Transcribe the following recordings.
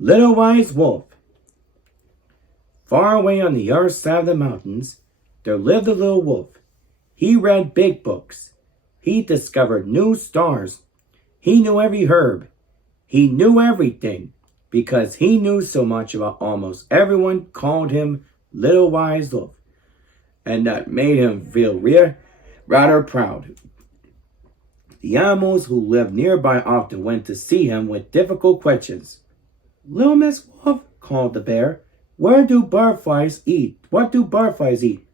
Little Wise Wolf. Far away on the other side of the mountains, there lived a little wolf. He read big books. He discovered new stars. He knew every herb. He knew everything. Because he knew so much about almost everyone, called him Little Wise Wolf. And that made him feel rather proud. The animals who lived nearby often went to see him with difficult questions. Little Miss Wolf, called the bear, where do butterflies eat? What do butterflies eat?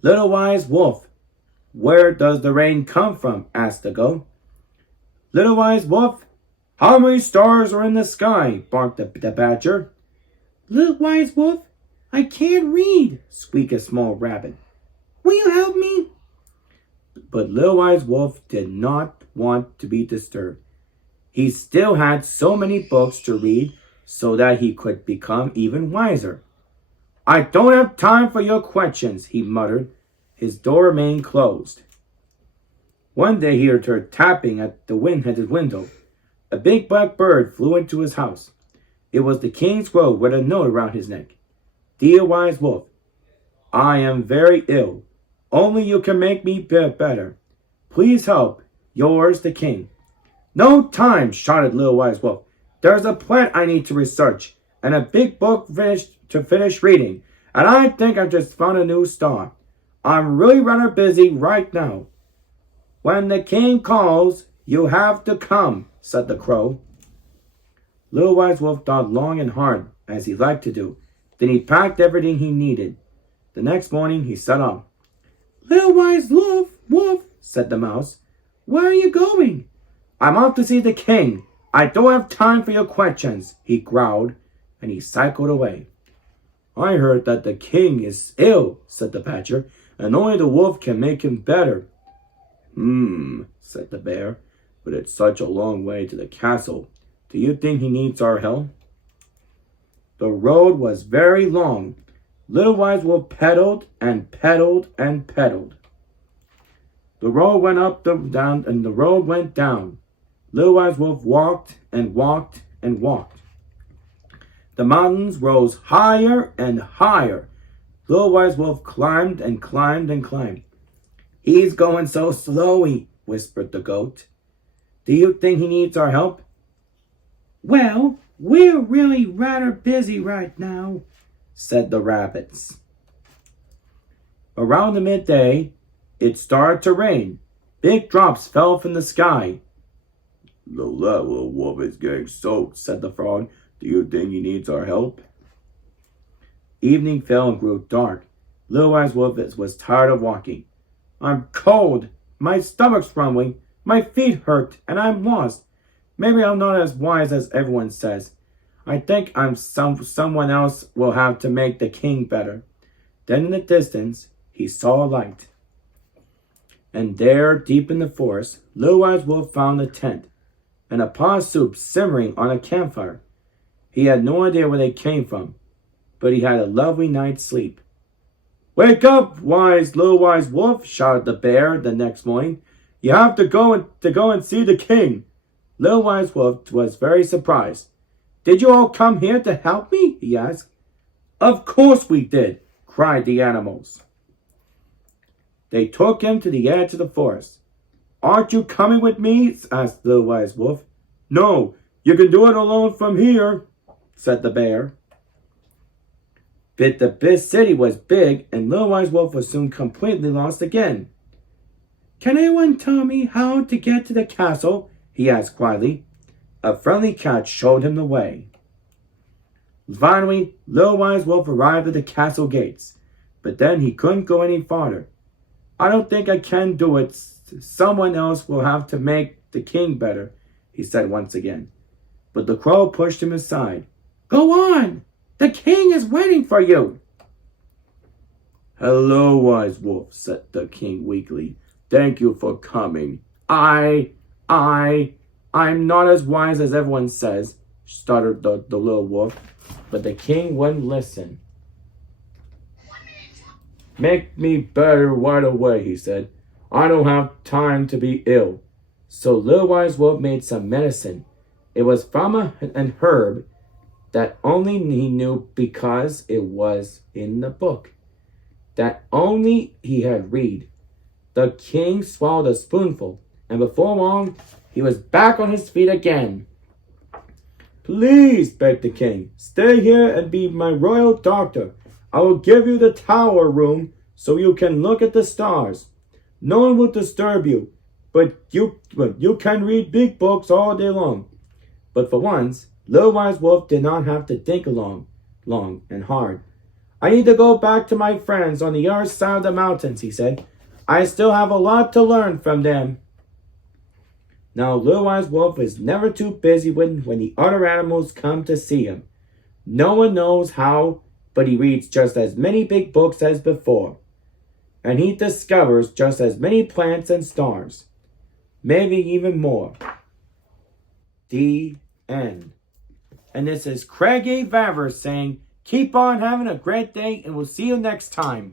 Little Wise Wolf, where does the rain come from? Asked the goat. Little Wise Wolf, how many stars are in the sky? Barked the badger. Little Wise Wolf, I can't read, squeaked a small rabbit. Will you help me? But Little Wise Wolf did not want to be disturbed. He still had so many books to read so that he could become even wiser. I don't have time for your questions, he muttered. His door remained closed. One day he heard tapping at his window. A big black bird flew into his house. It was the king's crow with a note around his neck. Dear Wise Wolf, I am very ill. Only you can make me better. Please help. Yours, the king. No time, shouted Little Wise Wolf. There's a plant I need to research, and a big book to finish reading, and I think I've just found a new star. I'm really rather busy right now. When the king calls, you have to come, said the crow. Little Wise Wolf thought long and hard, as he liked to do. Then he packed everything he needed. The next morning he set off. Little Wise Wolf, said the mouse, where are you going? I'm off to see the king. I don't have time for your questions, he growled, and he cycled away. I heard that the king is ill, said the badger, and only the wolf can make him better. Said the bear, but it's such a long way to the castle. Do you think he needs our help? The road was very long. Little Wise Wolf pedaled and pedaled and pedaled. The road went up, down, and the road went down. Little Wise Wolf walked and walked and walked. The mountains rose higher and higher. Little Wise Wolf climbed and climbed and climbed. He's going so slowly, whispered the goat. Do you think he needs our help? Well, we're really rather busy right now, said the rabbits. Around the midday, it started to rain. Big drops fell from the sky. The little wolf is getting soaked, said the frog. Do you think he needs our help? Evening fell and grew dark. Little Wise Wolf was tired of walking. I'm cold. My stomach's rumbling. My feet hurt, and I'm lost. Maybe I'm not as wise as everyone says. I think someone else will have to make the king better. Then in the distance, he saw a light. And there, deep in the forest, Little Wise Wolf found a tent and a pot of soup simmering on a campfire. He had no idea where they came from, but he had a lovely night's sleep. Wake up, Little Wise Wolf, shouted the bear the next morning. You have to go and see the king. Little Wise Wolf was very surprised. Did you all come here to help me? He asked. Of course we did, cried the animals. They took him to the edge of the forest. Aren't you coming with me? Asked Little Wise Wolf. No, you can do it alone from here, said the bear. But the big city was big, and Little Wise Wolf was soon completely lost again. Can anyone tell me how to get to the castle? He asked quietly. A friendly cat showed him the way. Finally, Little Wise Wolf arrived at the castle gates, but then he couldn't go any farther. I don't think I can do it. Someone else will have to make the king better, he said once again. But the crow pushed him aside. Go on! The king is waiting for you! Hello, Wise Wolf, said the king weakly. Thank you for coming. I'm not as wise as everyone says, stuttered the little wolf. But the king wouldn't listen. Make me better right away, he said. I don't have time to be ill. So Little Wise Wolf made some medicine. It was from an herb that only he knew because it was in the book, that only he had read. The king swallowed a spoonful, and before long, he was back on his feet again. Please, begged the king, stay here and be my royal doctor. I will give you the tower room so you can look at the stars. No one will disturb you, but you can read big books all day long. But for once, Little Wise Wolf did not have to think long and hard. I need to go back to my friends on the other side of the mountains, he said. I still have a lot to learn from them. Now, Little Wise Wolf is never too busy when the other animals come to see him. No one knows how, but he reads just as many big books as before. And he discovers just as many plants and stars. Maybe even more. The end. And this is Craig A. Vaver saying, keep on having a great day and we'll see you next time.